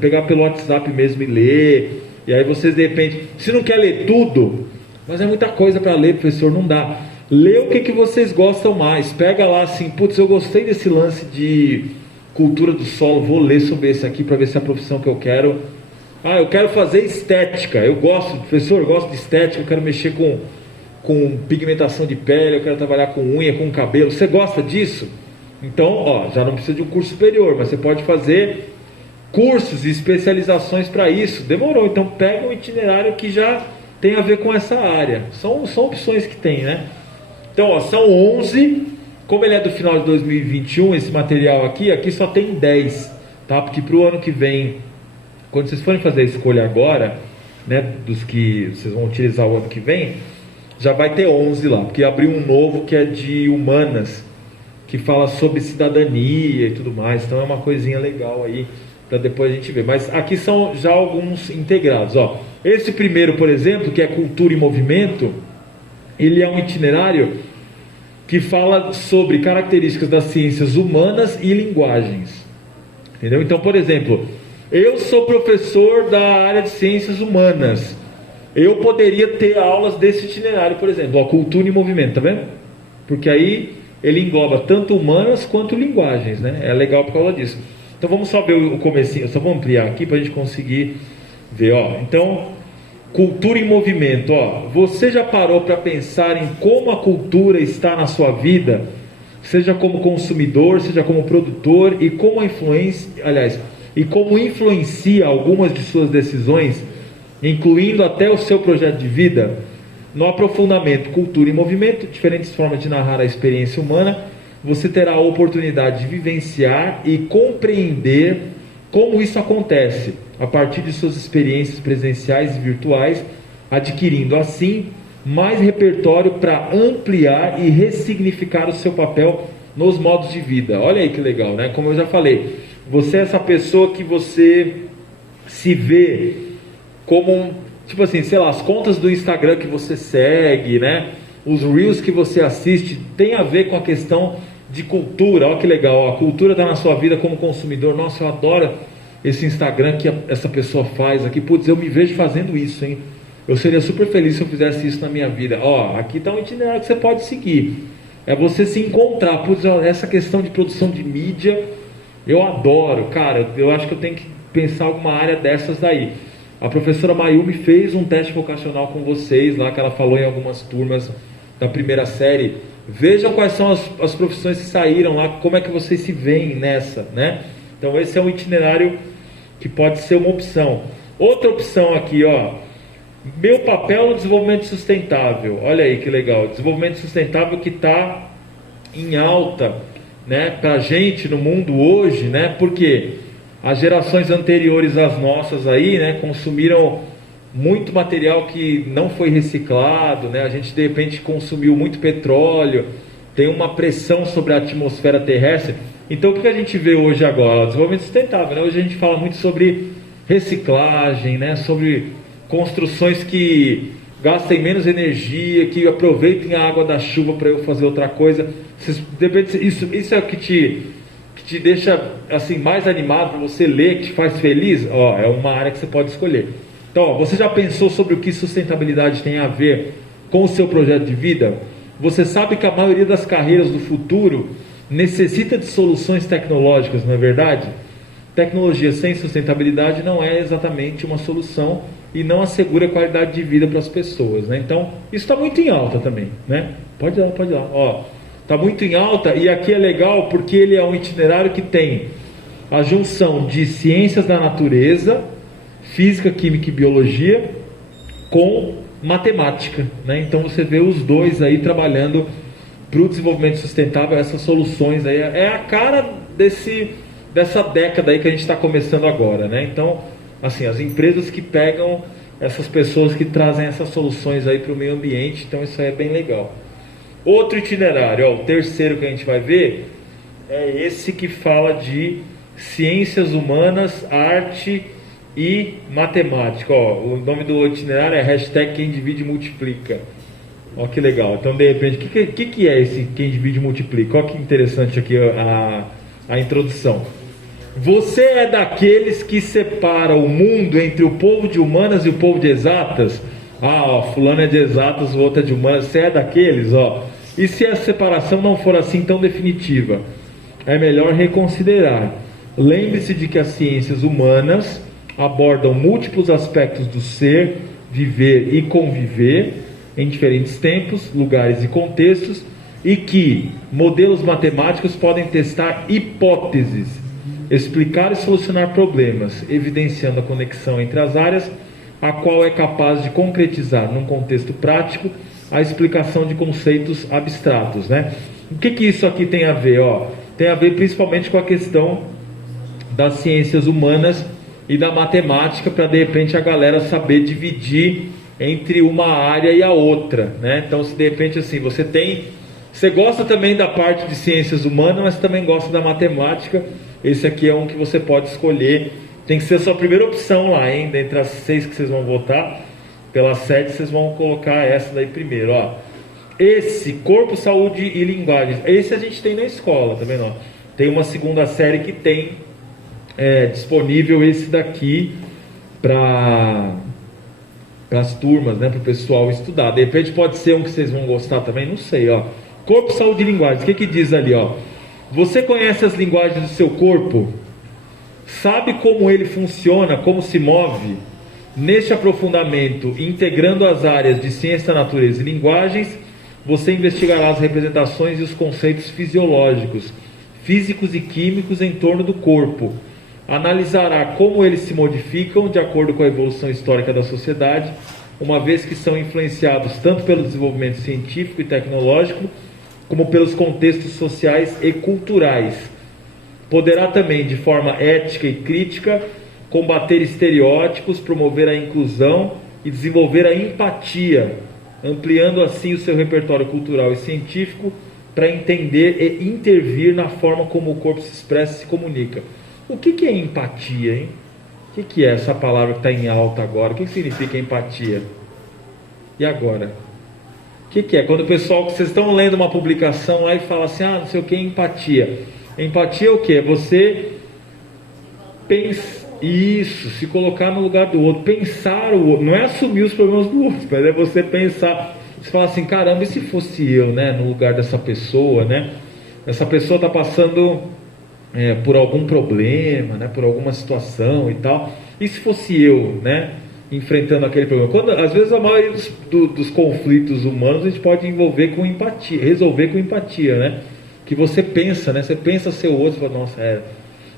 pegar pelo WhatsApp mesmo e ler. E aí vocês de repente, se não quer ler tudo, mas é muita coisa para ler, professor, não dá. Lê o que vocês gostam mais. Pega lá assim, putz, eu gostei desse lance de cultura do solo, vou ler sobre esse aqui para ver se é a profissão que eu quero. Eu quero fazer estética, eu gosto, professor, eu gosto de estética, eu quero mexer com pigmentação de pele, eu quero trabalhar com unha, com cabelo. Você gosta disso? Então, já não precisa de um curso superior, mas você pode fazer cursos e especializações para isso. Demorou, então pega um itinerário que já tem a ver com essa área. São opções que tem, né? Então, são 11. Como ele é do final de 2021, esse material aqui só tem 10, tá? Porque para o ano que vem, quando vocês forem fazer a escolha agora, né, dos que vocês vão utilizar o ano que vem, já vai ter 11 lá, porque abriu um novo que é de humanas, que fala sobre cidadania e tudo mais. Então é uma coisinha legal aí para depois a gente ver. Mas aqui são já alguns integrados. Esse primeiro, por exemplo, que é cultura e movimento, ele é um itinerário que fala sobre características das ciências humanas e linguagens. Entendeu? Então, por exemplo, eu sou professor da área de ciências humanas. Eu poderia ter aulas desse itinerário, por exemplo, cultura e movimento, tá vendo? Porque aí ele engloba tanto humanas quanto linguagens, né? É legal por causa disso. Então vamos só ver o comecinho, só vou ampliar aqui para a gente conseguir ver, Então, cultura e movimento, você já parou para pensar em como a cultura está na sua vida? Seja como consumidor, seja como produtor, e como como influencia algumas de suas decisões, incluindo até o seu projeto de vida? No aprofundamento cultura e movimento, diferentes formas de narrar a experiência humana, você terá a oportunidade de vivenciar e compreender como isso acontece, a partir de suas experiências presenciais e virtuais, adquirindo assim mais repertório para ampliar e ressignificar o seu papel nos modos de vida. Olha aí que legal, né? Como eu já falei, você é essa pessoa que você se vê como, tipo assim, sei lá, as contas do Instagram que você segue, né? Os Reels que você assiste, tem a ver com a questão de cultura. Olha que legal, a cultura está na sua vida como consumidor. Nossa, eu adoro esse Instagram que essa pessoa faz aqui. Putz, eu me vejo fazendo isso, hein? Eu seria super feliz se eu fizesse isso na minha vida. Aqui está um itinerário que você pode seguir. É você se encontrar. Putz, essa questão de produção de mídia, eu adoro. Cara, eu acho que eu tenho que pensar alguma área dessas daí. A professora Mayumi fez um teste vocacional com vocês lá, que ela falou em algumas turmas da primeira série. Vejam quais são as profissões que saíram lá, como é que vocês se veem nessa, né? Então esse é um itinerário que pode ser uma opção. Outra opção aqui, ó, meu papel no desenvolvimento sustentável. Olha aí que legal, desenvolvimento sustentável que está em alta, né, para a gente no mundo hoje, né, porque as gerações anteriores às nossas aí, né, consumiram muito material que não foi reciclado, né, a gente de repente consumiu muito petróleo, tem uma pressão sobre a atmosfera terrestre. Então o que a gente vê hoje agora? O desenvolvimento sustentável, né? Hoje a gente fala muito sobre reciclagem, né, sobre construções que gastem menos energia, que aproveitem a água da chuva para eu fazer outra coisa. Isso é o que te deixa assim mais animado para você ler, que te faz feliz? Ó, é uma área que você pode escolher. Então, ó, você já pensou sobre o que sustentabilidade tem a ver com o seu projeto de vida? Você sabe que a maioria das carreiras do futuro necessita de soluções tecnológicas, não é verdade? Tecnologia sem sustentabilidade não é exatamente uma solução e não assegura qualidade de vida para as pessoas, né? Então, isso está muito em alta também, né? Pode ir lá. Ó, está muito em alta, e aqui é legal porque ele é um itinerário que tem a junção de ciências da natureza, física, química e biologia, com matemática, né? Então você vê os dois aí trabalhando para o desenvolvimento sustentável, essas soluções aí, é a cara dessa década aí que a gente está começando agora, né? Então, assim, as empresas que pegam essas pessoas que trazem essas soluções aí para o meio ambiente, então isso aí é bem legal. Outro itinerário, ó, o terceiro que a gente vai ver, é esse que fala de ciências humanas, arte e matemática. Ó, o nome do itinerário é hashtag quem divide multiplica. Ó, que legal. Então, de repente, o que é esse quem divide multiplica? Olha que interessante aqui a introdução. Você é daqueles que separa o mundo entre o povo de humanas e o povo de exatas? Ah, ó, fulano é de exatas, o outro é de humanas. Você é daqueles, ó. E se a separação não for assim tão definitiva? É melhor reconsiderar. Lembre-se de que as ciências humanas abordam múltiplos aspectos do ser, viver e conviver em diferentes tempos, lugares e contextos, e que modelos matemáticos podem testar hipóteses, explicar e solucionar problemas, evidenciando a conexão entre as áreas, a qual é capaz de concretizar, num contexto prático, a explicação de conceitos abstratos, né? O que isso aqui tem a ver? Ó, tem a ver principalmente com a questão das ciências humanas e da matemática, para de repente a galera saber dividir entre uma área e a outra, né? Então, se de repente assim, você gosta também da parte de ciências humanas, mas também gosta da matemática, esse aqui é um que você pode escolher. Tem que ser a sua primeira opção lá, hein? Dentre as 6 que vocês vão votar, pelas 7 vocês vão colocar essa daí primeiro, ó. Esse, corpo, saúde e linguagem, esse a gente tem na escola, tá vendo? Ó? Tem uma segunda série que tem disponível esse daqui para as turmas, né? Para o pessoal estudar. De repente pode ser um que vocês vão gostar também, não sei, ó. Corpo, saúde e linguagem, o que diz ali, ó? Você conhece as linguagens do seu corpo? Sabe como ele funciona, como se move? Neste aprofundamento, integrando as áreas de ciência da natureza e linguagens, você investigará as representações e os conceitos fisiológicos, físicos e químicos em torno do corpo. Analisará como eles se modificam de acordo com a evolução histórica da sociedade, uma vez que são influenciados tanto pelo desenvolvimento científico e tecnológico, como pelos contextos sociais e culturais. Poderá também, de forma ética e crítica, combater estereótipos, promover a inclusão e desenvolver a empatia, ampliando assim o seu repertório cultural e científico para entender e intervir na forma como o corpo se expressa e se comunica. O que é empatia, hein? O que é essa palavra que está em alta agora? O que significa empatia? E agora? O que é? Quando o pessoal, vocês estão lendo uma publicação lá e fala assim, não sei o que é empatia. Empatia é o que? É você se colocar no lugar do outro, pensar o outro, não é assumir os problemas do outro, mas é você pensar, você fala assim, caramba, e se fosse eu, né, no lugar dessa pessoa, né? Essa pessoa está passando por algum problema, né, por alguma situação e tal, e se fosse eu, né, enfrentando aquele problema? Quando, às vezes a maioria dos conflitos humanos a gente pode envolver com empatia, resolver com empatia, né? Que você pensa, né? Você pensa seu outro e fala, nossa,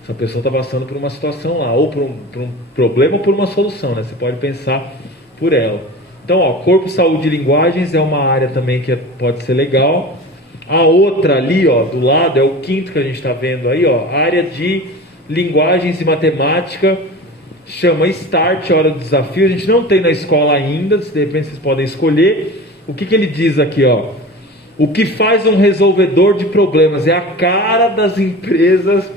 Essa pessoa está passando por uma situação lá, ou por um problema ou por uma solução, né? Você pode pensar por ela. Então, ó, corpo, saúde e linguagens é uma área também que pode ser legal. A outra ali, ó, do lado, é o quinto que a gente está vendo aí, ó, área de linguagens e matemática, chama Start, Hora do Desafio. A gente não tem na escola ainda, de repente vocês podem escolher. O que ele diz aqui, ó? O que faz um resolvedor de problemas? É a cara das empresas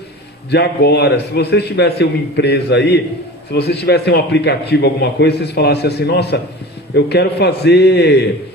de agora. Se vocês tivessem uma empresa aí, se vocês tivessem um aplicativo, alguma coisa, vocês falassem assim, nossa, eu quero fazer...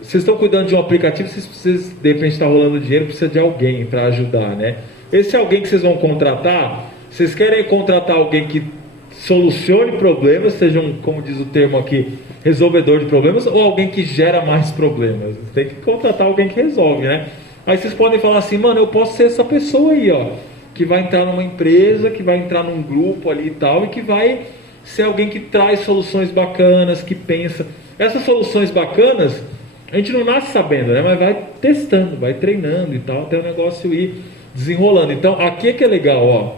Vocês estão cuidando de um aplicativo, vocês de repente está rolando dinheiro, precisa de alguém para ajudar, né? Esse alguém que vocês vão contratar, vocês querem contratar alguém que solucione problemas, seja como diz o termo aqui, resolvedor de problemas, ou alguém que gera mais problemas? Tem que contratar alguém que resolve, né? Aí vocês podem falar assim, mano, eu posso ser essa pessoa aí, ó, que vai entrar numa empresa, que vai entrar num grupo ali e tal, e que vai ser alguém que traz soluções bacanas, que pensa. Essas soluções bacanas, a gente não nasce sabendo, né? Mas vai testando, vai treinando e tal, até o negócio ir desenrolando. Então, aqui é que é legal, ó,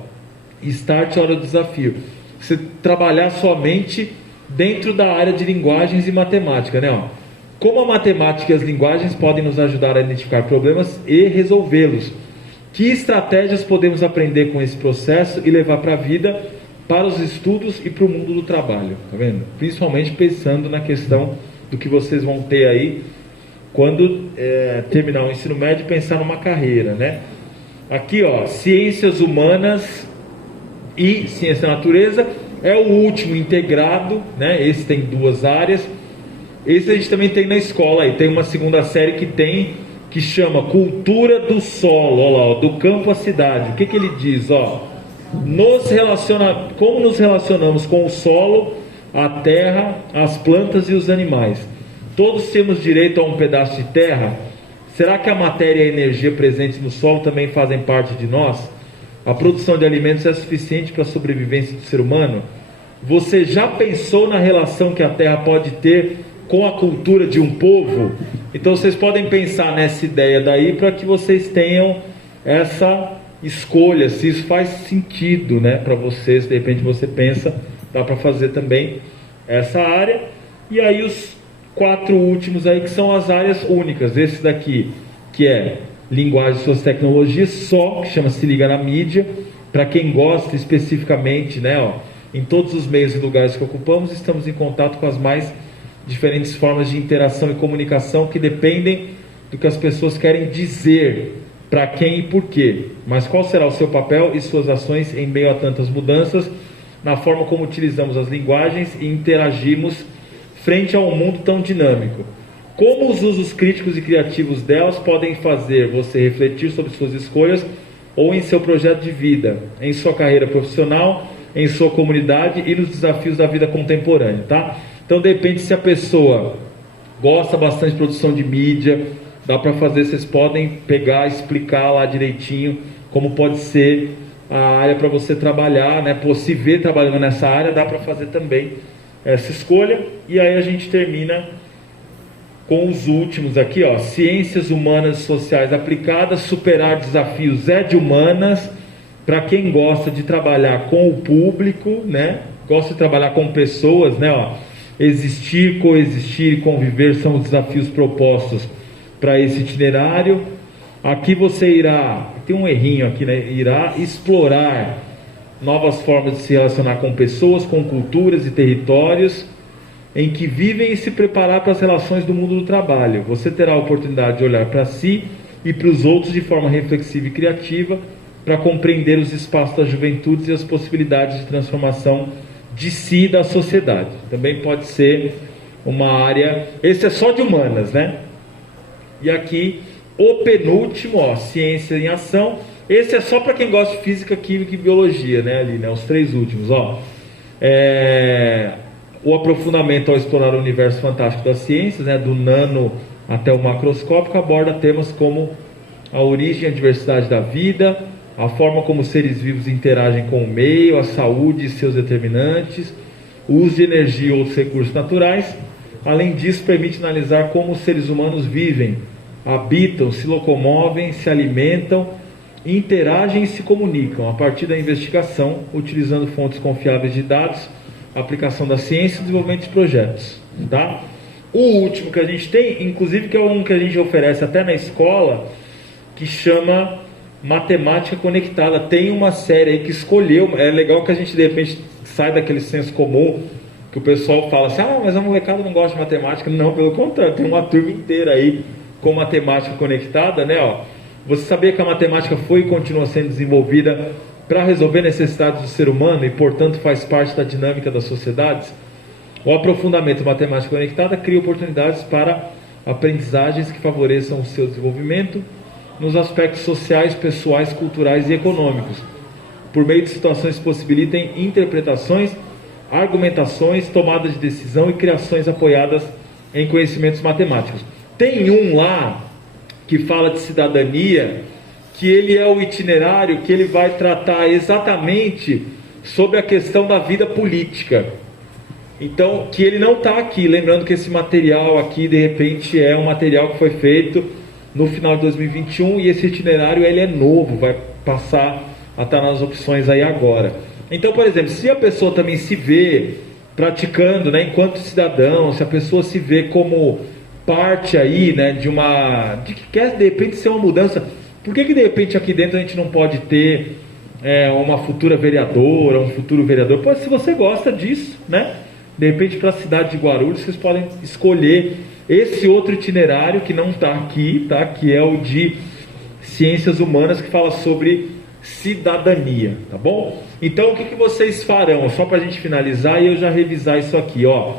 Start, Hora do Desafio. Você trabalhar somente dentro da área de linguagens e matemática, né? Ó, como a matemática e as linguagens podem nos ajudar a identificar problemas e resolvê-los? Que estratégias podemos aprender com esse processo e levar para a vida, para os estudos e para o mundo do trabalho? Tá vendo? Principalmente pensando na questão do que vocês vão ter aí quando terminar o ensino médio e pensar numa carreira, né? Aqui, ó, ciências humanas e ciência da natureza é o último integrado, né? Esse tem duas áreas. Esse a gente também tem na escola aí, tem uma segunda série que chama Cultura do Solo, ó lá, ó, do campo à cidade. O que ele diz, ó? Como nos relacionamos com o solo, a terra, as plantas e os animais. Todos temos direito a um pedaço de terra? Será que a matéria e a energia presentes no solo também fazem parte de nós? A produção de alimentos é suficiente para a sobrevivência do ser humano? Você já pensou na relação que a terra pode ter com a cultura de um povo? Então vocês podem pensar nessa ideia daí para que vocês tenham essa escolha, se isso faz sentido, né, para vocês. De repente você pensa, dá para fazer também essa área. E aí os 4 últimos aí que são as áreas únicas. Esse daqui que é linguagem e suas tecnologias, só que chama Se Liga na Mídia, para quem gosta especificamente, né, ó, em todos os meios e lugares que ocupamos, estamos em contato com as mais diferentes formas de interação e comunicação que dependem do que as pessoas querem dizer, para quem e por quê. Mas qual será o seu papel e suas ações em meio a tantas mudanças, na forma como utilizamos as linguagens e interagimos frente a um mundo tão dinâmico? Como os usos críticos e criativos delas podem fazer você refletir sobre suas escolhas ou em seu projeto de vida, em sua carreira profissional, em sua comunidade e nos desafios da vida contemporânea, tá? Então, de repente, se a pessoa gosta bastante de produção de mídia, dá para fazer, vocês podem pegar, explicar lá direitinho como pode ser a área para você trabalhar, né? Pô, se ver trabalhando nessa área, dá para fazer também essa escolha. E aí a gente termina com os últimos aqui, ó, ciências humanas e sociais aplicadas, superar desafios de humanas, para quem gosta de trabalhar com o público, né? Gosta de trabalhar com pessoas, né? Ó, existir, coexistir e conviver são os desafios propostos para esse itinerário. Aqui você irá, tem um errinho aqui, né? Irá explorar novas formas de se relacionar com pessoas, com culturas e territórios em que vivem e se preparar para as relações do mundo do trabalho. Você terá a oportunidade de olhar para si e para os outros de forma reflexiva e criativa para compreender os espaços das juventudes e as possibilidades de transformação de si e da sociedade. Também pode ser uma área, esse é só de humanas, né? E aqui o penúltimo, ó, ciência em ação. Esse é só para quem gosta de física, química e biologia, né? Ali, né? Os 3 últimos, ó. O aprofundamento ao explorar o universo fantástico das ciências, né? Do nano até o macroscópico, aborda temas como a origem e a diversidade da vida, a forma como os seres vivos interagem com o meio, a saúde e seus determinantes, o uso de energia ou outros recursos naturais. Além disso, permite analisar como os seres humanos vivem, habitam, se locomovem, se alimentam interagem e se comunicam a partir da investigação, utilizando fontes confiáveis de dados, aplicação da ciência e desenvolvimento de projetos. Tá? O último que a gente tem, inclusive que é um que a gente oferece até na escola, que chama Matemática Conectada. Tem uma série aí que escolheu, é legal que a gente de repente sai daquele senso comum, que o pessoal fala assim, mas a molecada não gosta de matemática. Não, pelo contrário, tem uma turma inteira aí com matemática conectada, né? Ó, você sabia que a matemática foi e continua sendo desenvolvida para resolver necessidades do ser humano e, portanto, faz parte da dinâmica das sociedades? O aprofundamento matemática conectada cria oportunidades para aprendizagens que favoreçam o seu desenvolvimento nos aspectos sociais, pessoais, culturais e econômicos, por meio de situações que possibilitem interpretações, argumentações, tomadas de decisão e criações apoiadas em conhecimentos matemáticos. Tem um lá que fala de cidadania, que ele é o itinerário que ele vai tratar exatamente sobre a questão da vida política. Então, que ele não está aqui, lembrando que esse material aqui, de repente, é um material que foi feito no final de 2021, e esse itinerário ele é novo, vai passar a estar nas opções aí agora. Então, por exemplo, se a pessoa também se vê praticando, né, enquanto cidadão, se a pessoa se vê como parte aí, né, de que quer de repente ser uma mudança, por que de repente aqui dentro a gente não pode ter uma futura vereadora, um futuro vereador? Pois, se você gosta disso, né, de repente para a cidade de Guarulhos vocês podem escolher esse outro itinerário que não está aqui, tá, que é o de Ciências Humanas, que fala sobre cidadania, tá bom? Então o que vocês farão? Só para a gente finalizar e eu já revisar isso aqui, ó.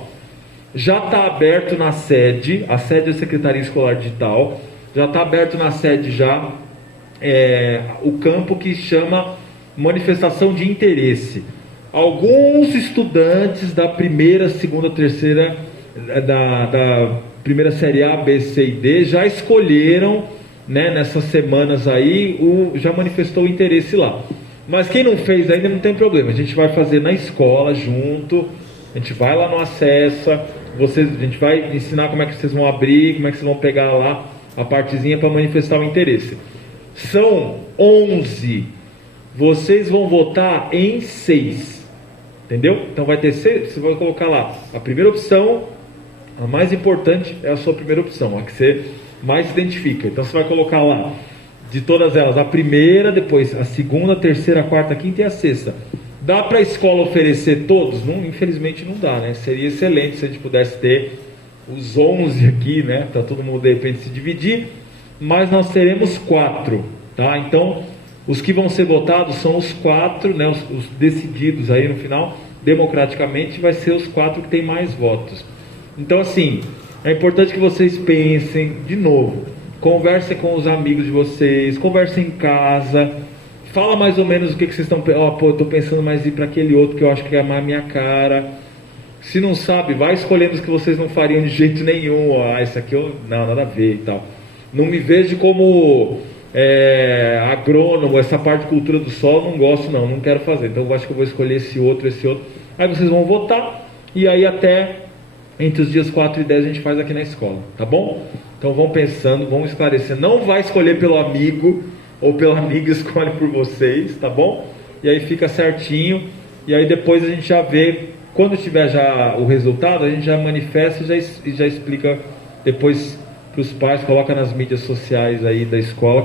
Já está aberto na sede, a sede da Secretaria Escolar Digital, já está aberto na sede já o campo que chama manifestação de interesse. Alguns estudantes da primeira, segunda, terceira, da primeira série A, B, C e D já escolheram, né, nessas semanas aí, já manifestou o interesse lá. Mas quem não fez ainda não tem problema, a gente vai fazer na escola junto, a gente vai lá no Acessa, a gente vai ensinar como é que vocês vão abrir, como é que vocês vão pegar lá a partezinha para manifestar o interesse. São 11, vocês vão votar em 6, entendeu? Então vai ter 6, você vai colocar lá, a primeira opção, a mais importante é a sua primeira opção, a que você mais se identifica. Então você vai colocar lá, de todas elas, a primeira, depois a segunda, a terceira, a quarta, a quinta e a sexta. Dá para a escola oferecer todos? Não, infelizmente não dá, né? Seria excelente se a gente pudesse ter os 11 aqui, né? Para todo mundo de repente se dividir, mas nós teremos 4, tá? Então, os que vão ser votados são os 4, né? Os decididos aí no final, democraticamente, vai ser os 4 que tem mais votos. Então, assim, é importante que vocês pensem, de novo, conversem com os amigos de vocês, conversem em casa, fala mais ou menos o que vocês estão pensando. Eu estou pensando mais em ir para aquele outro que eu acho que é mais a minha cara. Se não sabe, vai escolhendo os que vocês não fariam de jeito nenhum. Esse aqui eu não, nada a ver e tal. Não me vejo como agrônomo, essa parte de cultura do solo, não gosto não quero fazer. Então eu acho que eu vou escolher esse outro. Aí vocês vão votar, e aí até entre os dias 4 e 10 a gente faz aqui na escola, tá bom? Então vão pensando, vão esclarecer. Não vai escolher pelo amigo ou pela amiga, escolhe por vocês, tá bom? E aí fica certinho, e aí depois a gente já vê, quando tiver já o resultado, a gente já manifesta e já explica depois para os pais, coloca nas mídias sociais aí da escola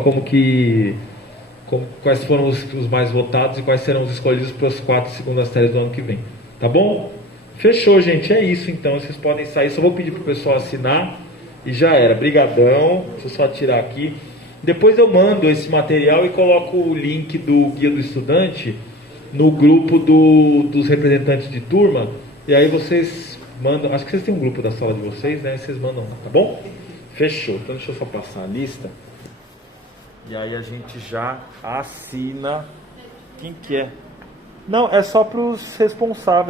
quais foram os mais votados e quais serão os escolhidos para as 4 segundas séries do ano que vem, tá bom? Fechou, gente, é isso então, vocês podem sair, só vou pedir para o pessoal assinar e já era. Brigadão, deixa eu só tirar aqui. Depois eu mando esse material e coloco o link do Guia do Estudante no grupo dos representantes de turma, e aí vocês mandam, acho que vocês têm um grupo da sala de vocês, né? Vocês mandam lá, tá bom? Fechou, então deixa eu só passar a lista, e aí a gente já assina. Quem que é? Não, é só para os responsáveis.